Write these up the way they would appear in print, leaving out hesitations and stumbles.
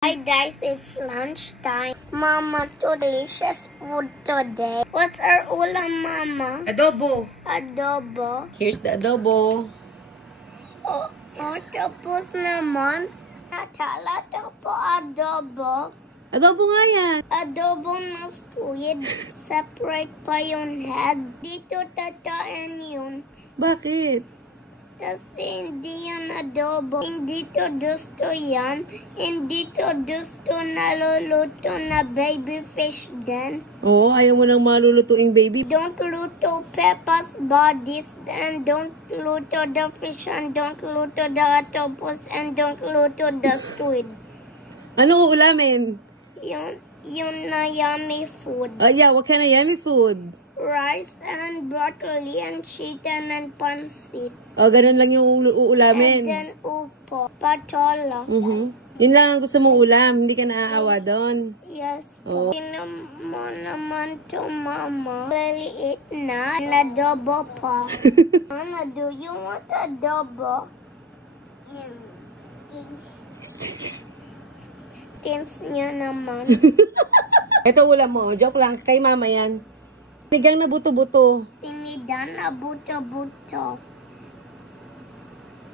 Hi guys, it's lunchtime. Mama, delicious food today. What's our ulam, Mama? Adobo. Adobo. Here's the adobo. Tapos naman. Natalata po adobo. Adobo nga yan. Adobo na squid. Separate pa yung head. Dito tataan yun. Bakit? Kasi hindi yan adobo. Hindi to gusto yan. Hindi to gusto naluluto na baby fish din. Oo, ayaw mo nang malulutuing baby. Don't luto Peppa's bodies and don't luto the fish and don't luto the octopus and don't luto the squid. Ano ko ulamin? Yun na yummy food. Yeah, what kind of yummy food? Rice and broccoli and chicken and pancit. Ganun lang yung And uulamin. then upo, patola. Yun lang ang gusto mong ulam. Hindi ka naaawa doon. Yes po. Oh. Inom mo naman to, Mama. Laliit na. Adobo pa. Mama, do you want adobo? Tins niya naman. Ito ulam mo. Joke lang. Kay mama yan. Tigang na buto-buto. Tinidan na buto-buto.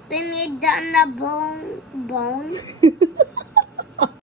Tinidan na bone.